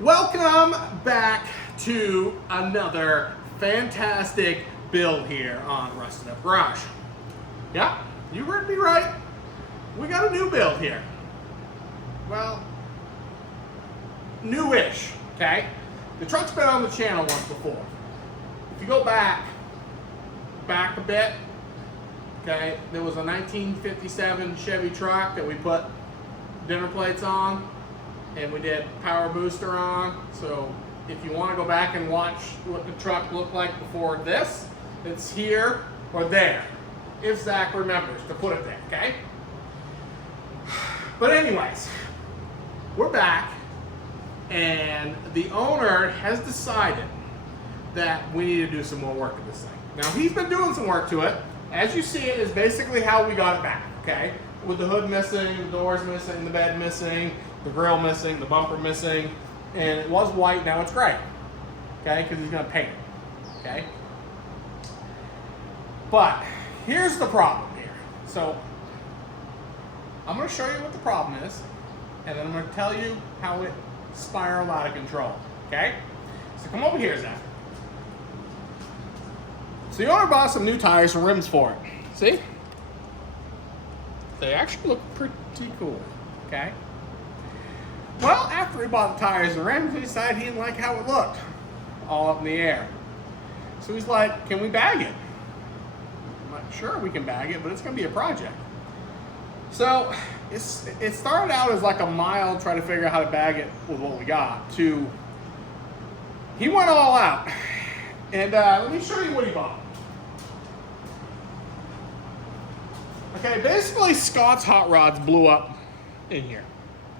Welcome back to another fantastic build here on Rusted Up Garage. Yeah, you heard me right. We got a new build here. Well, newish, okay? The truck's been on the channel once before. If you go back a bit, okay, there was a 1957 Chevy Truck that we put dinner plates on, and we did power booster on. So if you want to go back and watch what the truck looked like before this, it's here or there, if Zach remembers to put it there, okay? But anyways, we're back, and the owner has decided that we need to do some more work to this thing. Now, he's been doing some work to it. As you see, it is basically how we got it back, okay? With the hood missing, the doors missing, the bed missing, the grill missing, the bumper missing, and it was white, now it's gray, okay? Because he's gonna paint it, okay? But here's the problem here. So I'm gonna show you what the problem is, and then I'm gonna tell you how it spiraled out of control, okay? So come over here, Zach. So the owner bought some new tires and rims for it. See? They actually look pretty cool, okay? Well, after he bought the tires and rims, he decided he didn't like how it looked, all up in the air. So he's like, can we bag it? I'm like, sure we can bag it, but it's gonna be a project. So it started out as like a mile trying to figure out how to bag it with what we got, to he went all out. And let me show you what he bought. Okay, basically Scott's hot rods blew up in here,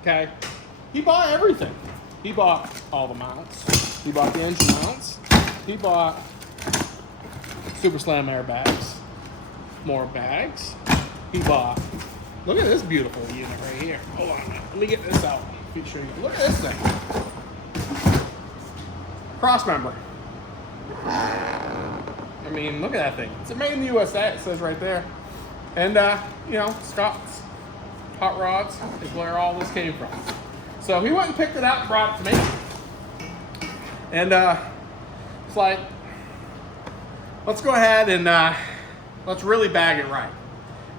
okay? He bought everything. He bought all the mounts. He bought the engine mounts. He bought Super Slam airbags, more bags. He bought, look at this beautiful unit right here. Hold on a minute, let me get this out. Let me show you. Look at this thing. Cross member. I mean, look at that thing. It's made in the USA, it says right there. And, you know, Scott's hot rods is where all this came from. So he went and picked it out and brought it to me. And it's like, let's go ahead and let's really bag it right.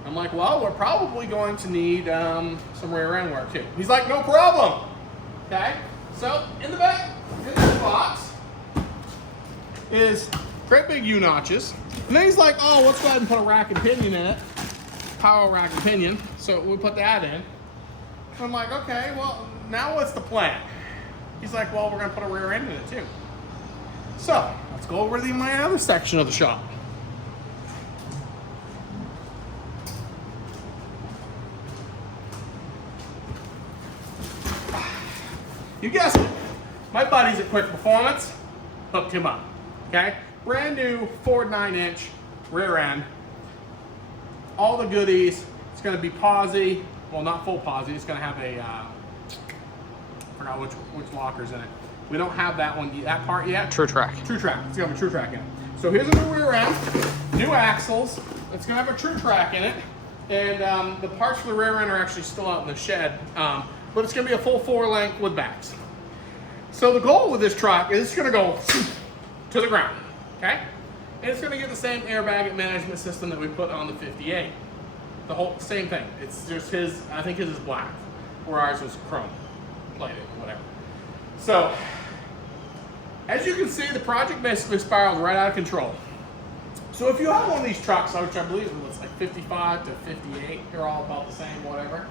I'm like, well, we're probably going to need some rear end work too. He's like, no problem. Okay, so in the back, in this box, is great big U-notches. And then he's like, oh, let's go ahead and put a rack and pinion in it. Power rack and pinion. So we put that in. I'm like, okay, well, now what's the plan? He's like, well, we're gonna put a rear end in it too. So let's go over to my other section of the shop. You guessed it. My buddies at Quick Performance hooked him up. Okay? Brand new Ford 9-inch rear end. All the goodies. It's going to be posi. Well, not full posi. It's going to have a, I forgot which locker's in it. We don't have that one, that part yet. True track. True track. It's going to have a true track in it. So here's a new rear end, new axles. It's going to have a true track in it. And the parts for the rear end are actually still out in the shed. But it's going to be a full 4-length with backs. So the goal with this truck is it's going to go to the ground, okay? And it's going to get the same airbag management system that we put on the 58. The whole same thing. It's just his, I think his is black, where ours was chrome plated, whatever. So, as you can see, the project basically spiraled right out of control. So if you have one of these trucks, which I believe was like 55 to 58, they're all about the same, whatever,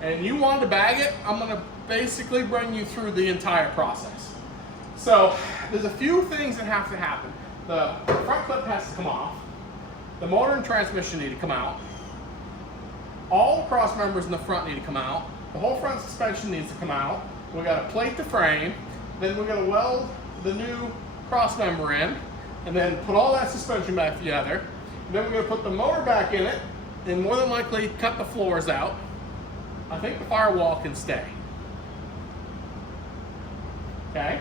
and you wanted to bag it, I'm going to basically bring you through the entire process. So there's a few things that have to happen. The front clip has to come off. The motor and transmission need to come out. All the cross members in the front need to come out. The whole front suspension needs to come out. We got to plate the frame. Then we're going to weld the new cross member in, and then put all that suspension back together. And then we're going to put the motor back in it, and more than likely cut the floors out. I think the firewall can stay. Okay?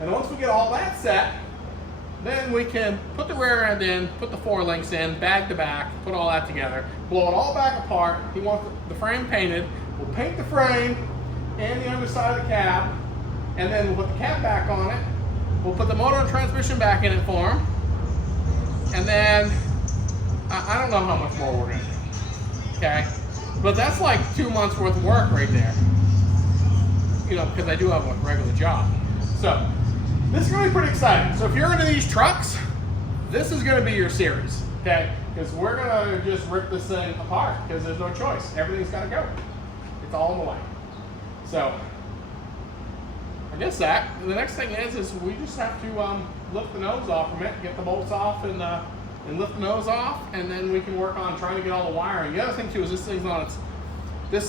And once we get all that set, then we can put the rear end in, put the 4 links in, bag the back, put all that together, blow it all back apart. He wants the frame painted. We'll paint the frame and the underside of the cab, and then we'll put the cab back on it. We'll put the motor and transmission back in it for him. And then, I don't know how much more we're gonna do, okay? But that's like 2 months worth of work right there. You know, because I do have a regular job. So, this is gonna be pretty exciting. So if you're into these trucks, this is gonna be your series, okay? Because we're gonna just rip this thing apart because there's no choice. Everything's gotta go. It's all in the way. So, I guess the next thing is we just have to lift the nose off from it, get the bolts off, and lift the nose off, and then we can work on trying to get all the wiring. The other thing too is this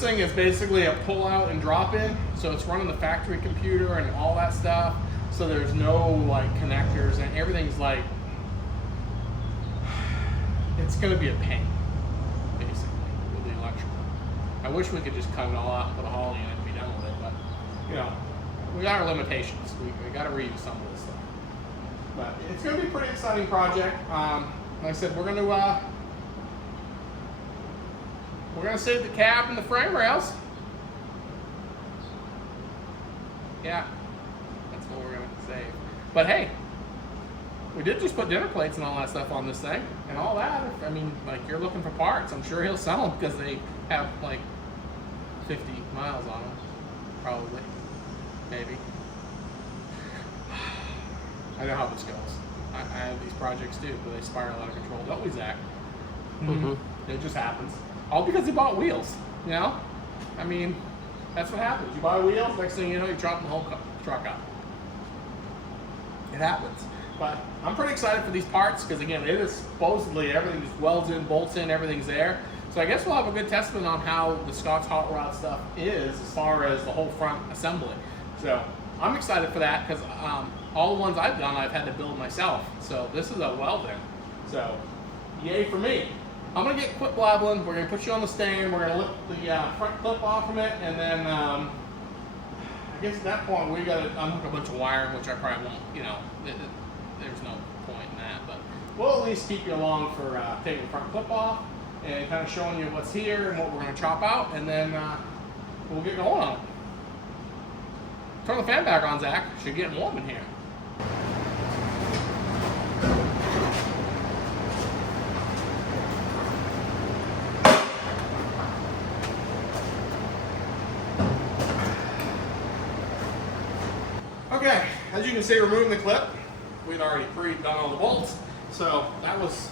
thing is basically a pull out and drop in, so it's running the factory computer and all that stuff. So there's no like connectors, and everything's like, it's gonna be a pain, basically, with the electrical. I wish we could just cut it all out and put a Holly in it and be done with it, but you know, we got our limitations. We got to reuse some of this stuff. But it's going to be a pretty exciting project. Like I said, we're going to save the cab and the frame rails. Yeah, that's what we're going to save. But hey, we did just put dinner plates and all that stuff on this thing and all that. I mean, like, you're looking for parts. I'm sure he'll sell them because they have like 50 miles on them, probably. Maybe. I know how this goes. I have these projects too, but they spiral out of control. Don't we, Zach? Mm-hmm. It just happens. All because you bought wheels, you know? I mean, that's what happens. You buy wheels, next thing you know, you're dropping the whole truck out. It happens. But I'm pretty excited for these parts because, again, it is supposedly everything just welds in, bolts in, everything's there. So I guess we'll have a good testament on how the Scott's Hot Rod stuff is as far as the whole front assembly. So I'm excited for that because all the ones I've done, I've had to build myself. So this is a welding. So yay for me. I'm gonna quit blabbling. We're gonna put you on the stand. We're gonna lift the front clip off from it, and then I guess at that point we gotta unhook a bunch of wiring, which I probably won't. You know, there's no point in that. But we'll at least keep you along for taking the front clip off and kind of showing you what's here and what we're gonna chop out, and then we'll get going on it. Turn the fan back on, Zach. Should get warm in here. Okay, as you can see, removing the clip, we'd already pre-done all the bolts, so that was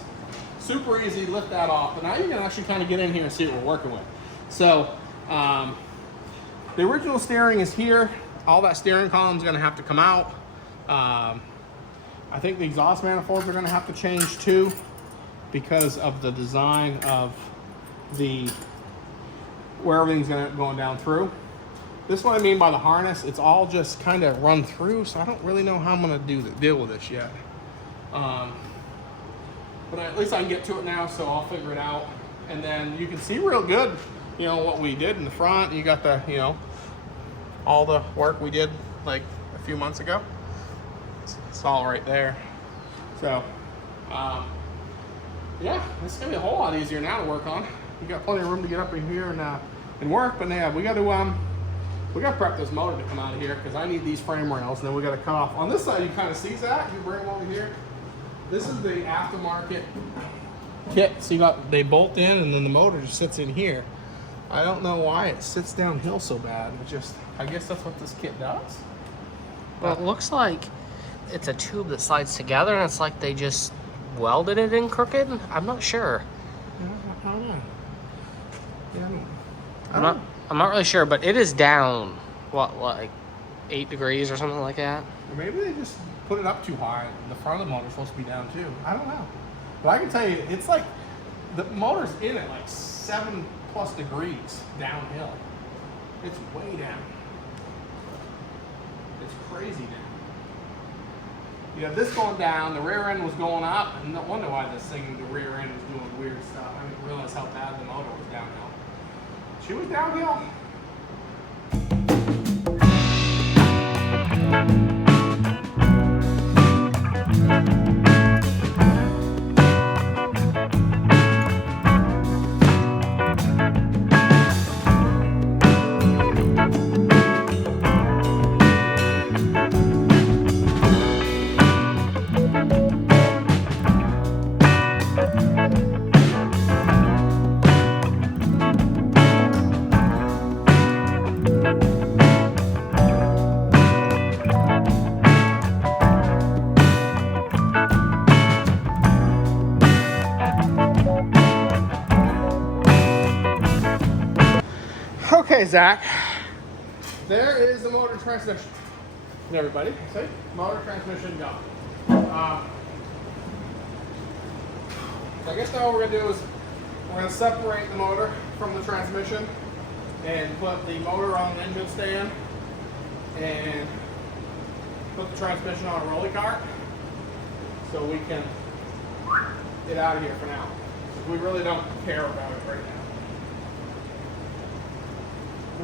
super easy to lift that off. But now you can actually kind of get in here and see what we're working with. So the original steering is here. All that steering column is going to have to come out. I think the exhaust manifolds are going to have to change too because of the design of where everything's going down through. This is what I mean by the harness. It's all just kind of run through, so I don't really know how I'm going to deal with this yet. But at least I can get to it now, so I'll figure it out. And then you can see real good, you know, what we did in the front. You got the, you know, all the work we did like a few months ago. It's all right there. So, yeah, this is gonna be a whole lot easier now to work on. You got plenty of room to get up in here and work. But yeah, we got to prep this motor to come out of here because I need these frame rails. And then we got to cut off on this side. You kind of see that. You bring them over here. This is the aftermarket kit. So they bolt in, and then the motor just sits in here. I don't know why it sits downhill so bad. I guess that's what this kit does. Well, it looks like it's a tube that slides together, and it's like they just welded it in crooked. I'm not sure. I don't know. Yeah, I'm not really sure, but it is down, what, like 8 degrees or something like that? Or maybe they just put it up too high. The front of the motor's supposed to be down too. I don't know. But I can tell you, it's like the motor's in at like 7+ degrees downhill. It's way down. It's crazy down. You have this going down, the rear end was going up, and no wonder why this thing, the rear end was doing weird stuff. I didn't realize how bad the motor was downhill. She was downhill. Zach, there is the motor transmission. And everybody, see? Motor transmission gone. So I guess now what we're gonna do is we're gonna separate the motor from the transmission and put the motor on an engine stand and put the transmission on a rolly cart so we can get out of here for now. We really don't care about it right now.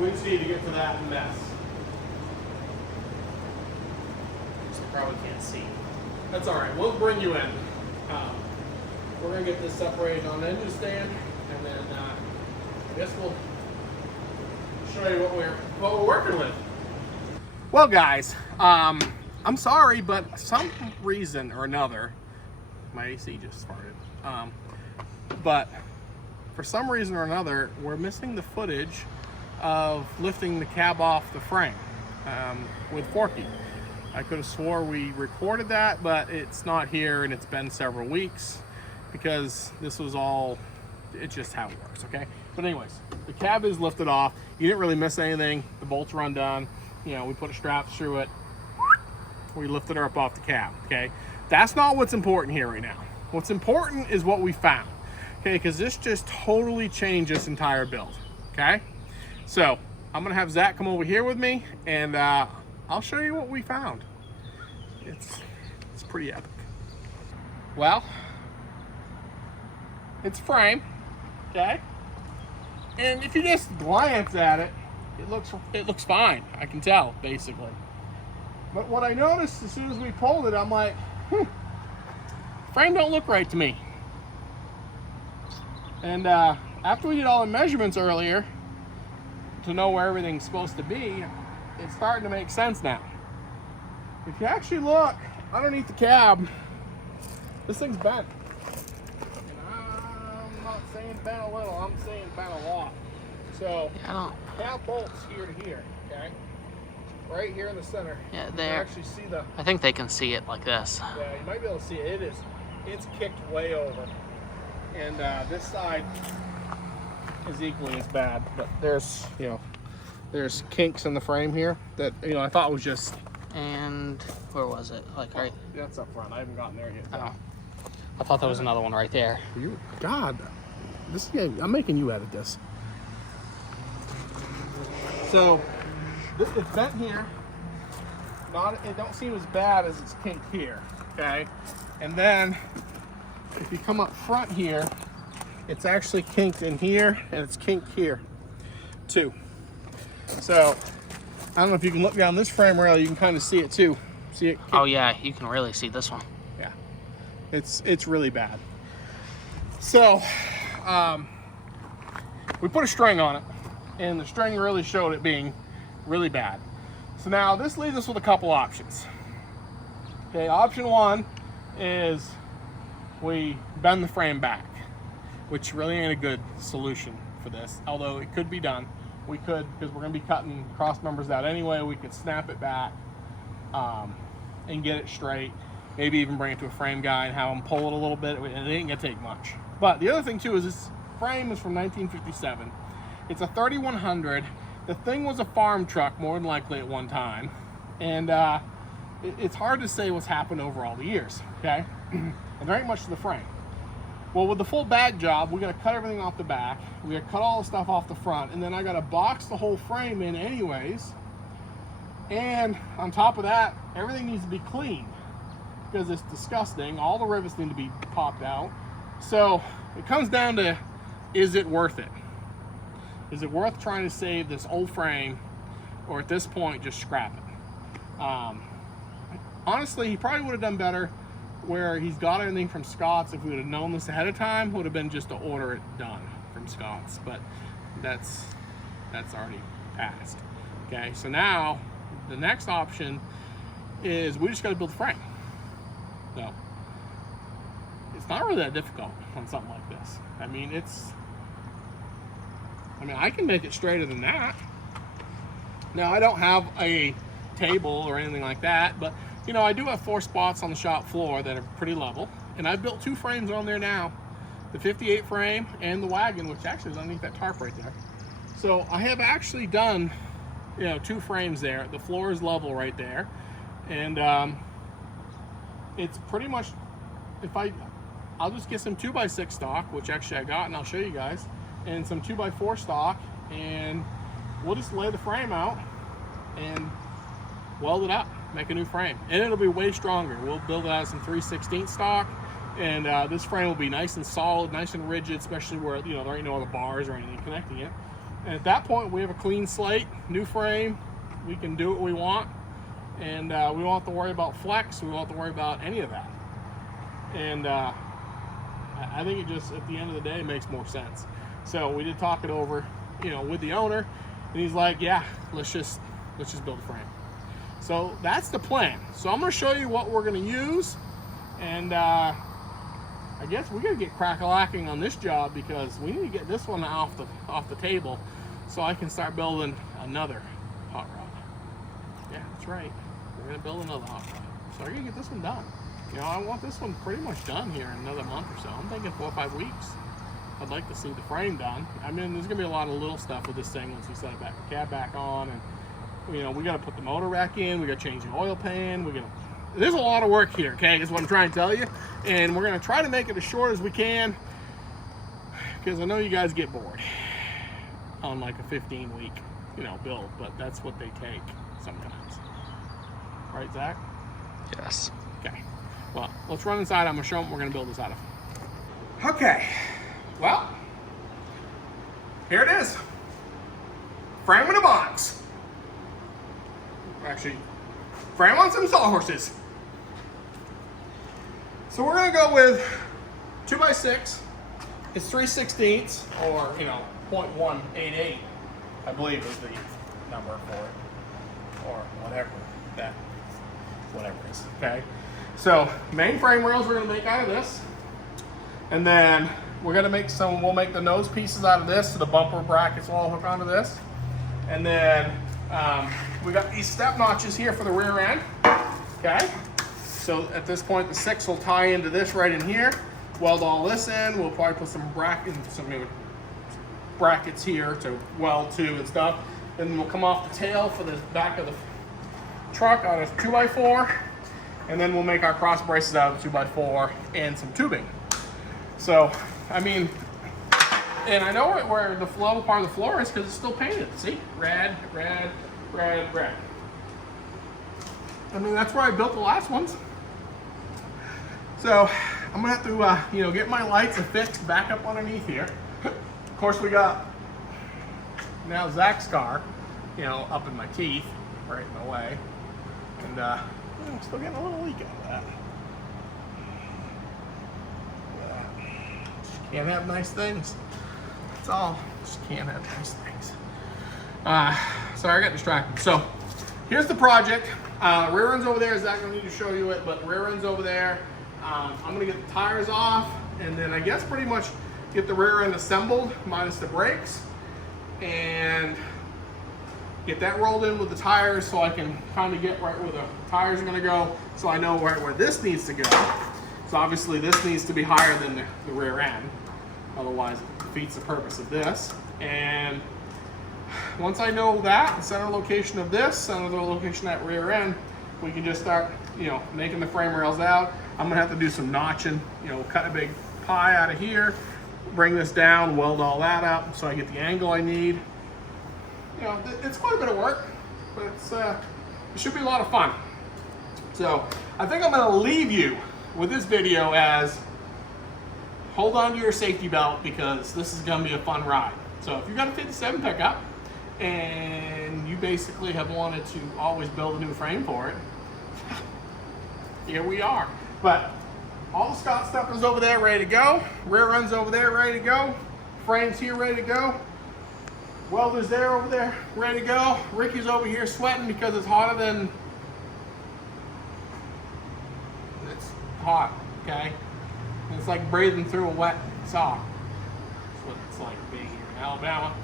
We just need to get to that mess. So probably can't see. That's all right. We'll bring you in. We're gonna get this separated on the engine stand, and then I guess we'll show you what we're working with. Well, guys, I'm sorry, but some reason or another, my AC just farted. But for some reason or another, we're missing the footage of lifting the cab off the frame with Forky. I could have swore we recorded that, but it's not here, and it's been several weeks because this was all, it's just how it works, okay? But anyways, the cab is lifted off. You didn't really miss anything. The bolts were undone. You know, we put a strap through it. We lifted her up off the cab, okay? That's not what's important here right now. What's important is what we found, okay? Because this just totally changed this entire build, okay? So I'm gonna have Zach come over here with me, and I'll show you what we found. It's pretty epic. Well, it's a frame, okay? And if you just glance at it, it looks fine. I can tell, basically. But what I noticed as soon as we pulled it, I'm like, frame don't look right to me. And after we did all the measurements earlier to know where everything's supposed to be, it's starting to make sense now. If you actually look underneath the cab, this thing's bent. I'm not saying bent a little, I'm saying bent a lot. So, cab bolts here to here, okay? Right here in the center. Yeah, you can there. actually see the. I think they can see it like this. Yeah, you might be able to see it. It's kicked way over, and this side is equally as bad. But there's kinks in the frame here that I thought was just. And where was it? Like right. That's up front. I haven't gotten there yet. Oh. I thought there was another one right there. God, I'm making you edit this. So, it's bent here. It don't seem as bad as it's kinked here, okay? And then, if you come up front here, it's actually kinked in here, and it's kinked here, too. So, I don't know if you can look down this frame rail, you can kind of see it too. See it? Oh yeah, you can really see this one. Yeah, it's really bad. So, we put a string on it, and the string really showed it being really bad. So now this leaves us with a couple options. Okay, option one is we bend the frame back, which really ain't a good solution for this, although it could be done. We could, because we're going to be cutting cross members out anyway, we could snap it back and get it straight. Maybe even bring it to a frame guy and have him pull it a little bit. It ain't going to take much. But the other thing too is this frame is from 1957. It's a 3100. The thing was a farm truck more than likely at one time. And it's hard to say what's happened over all the years, okay? And there ain't much to the frame. Well, with the full bag job, we got to cut everything off the back. We got to cut all the stuff off the front, and then I got to box the whole frame in anyways. And on top of that, everything needs to be cleaned because it's disgusting. All the rivets need to be popped out. So it comes down to, is it worth it? Is it worth trying to save this old frame, or at this point, just scrap it? Honestly, he probably would have done better where he's got everything from Scott's. If we would have known this ahead of time, would have been just to order it done from Scott's, but that's already passed. Okay, so now the next option is we just got to build the frame. So it's not really that difficult on something like this. I mean, I can make it straighter than that. Now, I don't have a table or anything like that, but I do have 4 spots on the shop floor that are pretty level, and I've built 2 frames on there now, the 58 frame and the wagon, which actually is underneath that tarp right there. So I have actually done, you know, 2 frames there. The floor is level right there, and it's pretty much, I'll just get some 2x6 stock, which actually I got, and I'll show you guys, and some 2x4 stock, and we'll just lay the frame out and weld it up, make a new frame, and it'll be way stronger. We'll build it out of some 3/16 stock, and this frame will be nice and solid, nice and rigid, especially where, you know, there ain't no other bars or anything connecting it. And at that point, we have a clean slate, new frame. We can do what we want, and we won't have to worry about flex. We won't have to worry about any of that. And I think it just, at the end of the day, makes more sense. So we did talk it over, you know, with the owner, and he's like, yeah, let's just build a frame. So that's the plan. So I'm going to show you what we're going to use, and I guess we got to get crack-a-lacking on this job, because we need to get this one off the table so I can start building another hot rod. Yeah, that's right. We're going to build another hot rod. So we're going to get this one done. You know, I want this one pretty much done here in another month or so. I'm thinking 4 or 5 weeks. I'd like to see the frame done. I mean, there's going to be a lot of little stuff with this thing once we set it back, the cab back on, and you know, we got to put the motor back in. We got to change the oil pan. There's a lot of work here, okay, is what I'm trying to tell you. And we're going to try to make it as short as we can, because I know you guys get bored on like a 15-week, you know, build, but that's what they take sometimes. Right, Zach? Yes. Okay. Well, let's run inside. I'm going to show them what we're going to build this out of. Okay. Well, here it is. Frame in a box. Actually, frame on some sawhorses. So we're going to go with 2x6. It's 3/16, or, you know, 0.188, I believe is the number for it, or whatever it is. Okay. So main frame rails we're going to make out of this, and then we're going to make we'll make the nose pieces out of this, so the bumper brackets will all hook onto this, and then we got these step notches here for the rear end. Okay. So at this point, the 6 will tie into this right in here. Weld all this in. We'll probably put some brackets here to weld to and stuff. And then we'll come off the tail for the back of the truck out of 2x4. And then we'll make our cross braces out of 2x4 and some tubing. So, I mean, and I know where the flow part of the floor is because it's still painted. See? Red, red, red, red. I mean, that's where I built the last ones. So I'm gonna have to, you know, get my lights affixed back up underneath here. Of course, we got now Zach's car, you know, up in my teeth, right in the way, and I'm still getting a little leak out of that. Just can't have nice things. That's all. Just can't have nice things. Sorry, I got distracted. So here's the project. Rear end's over there. Zach don't need to show you it, but rear end's over there. I'm gonna get the tires off, and then I guess pretty much get the rear end assembled minus the brakes, and get that rolled in with the tires so I can kind of get right where the tires are gonna go, so I know right where this needs to go. So obviously this needs to be higher than the rear end, otherwise it defeats the purpose of this. And once I know that, the center location of this, center location of that rear end, we can just start, you know, making the frame rails out. I'm gonna have to do some notching, you know, cut a big pie out of here, bring this down, weld all that up so I get the angle I need. You know, it's quite a bit of work, but it should be a lot of fun. So I think I'm gonna leave you with this video as hold on to your safety belt, because this is gonna be a fun ride. So if you got a 57 pickup and you basically have wanted to always build a new frame for it, here we are. But all the Scott stuff is over there ready to go. Rear end's over there ready to go. Frame's here ready to go. Welder's there over there ready to go. Ricky's over here sweating because it's hotter than... It's hot, okay? And it's like breathing through a wet sock. That's what it's like being here in Alabama.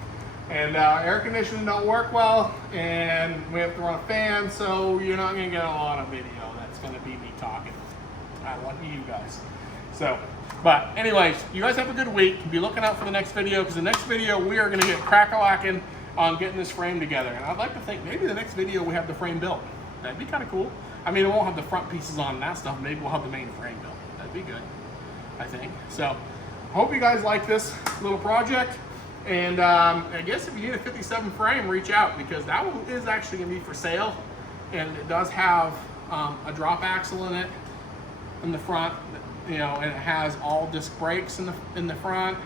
And air conditioning don't work well, and we have to run a fan, so you're not gonna get a lot of video. That's gonna be me talking. I want you guys. So But anyways, you guys have a good week. Be looking out for the next video, because the next video we are going to get crack-a-lacking on getting this frame together. And I'd like to think maybe the next video we have the frame built. That'd be kind of cool. I mean, it won't have the front pieces on and that stuff. Maybe we'll have the main frame built. That'd be good, I think. So, hope you guys like this little project. And I guess if you need a 57 frame, reach out, because that one is actually going to be for sale. And it does have a drop axle in it in the front, you know, and it has all disc brakes in the front.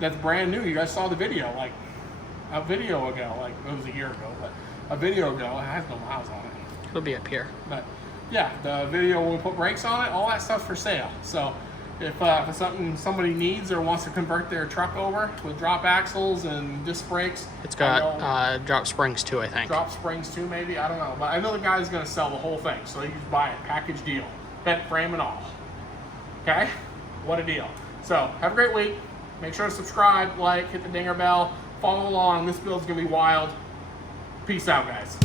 That's brand new. You guys saw the video like a video ago, like it was a year ago, but a video ago. It has no miles on it. It'll be up here. But yeah, the video when we put brakes on it, all that stuff's for sale. So if it's something somebody needs or wants to convert their truck over with drop axles and disc brakes, It's got drop springs too, I think. drop springs too, maybe, I don't know. But I know the guy's gonna sell the whole thing, so you just buy it, package deal, bent frame and all. Okay, what a deal. So have a great week. Make sure to subscribe, like, hit the dinger bell, follow along. This build's gonna be wild. Peace out, guys.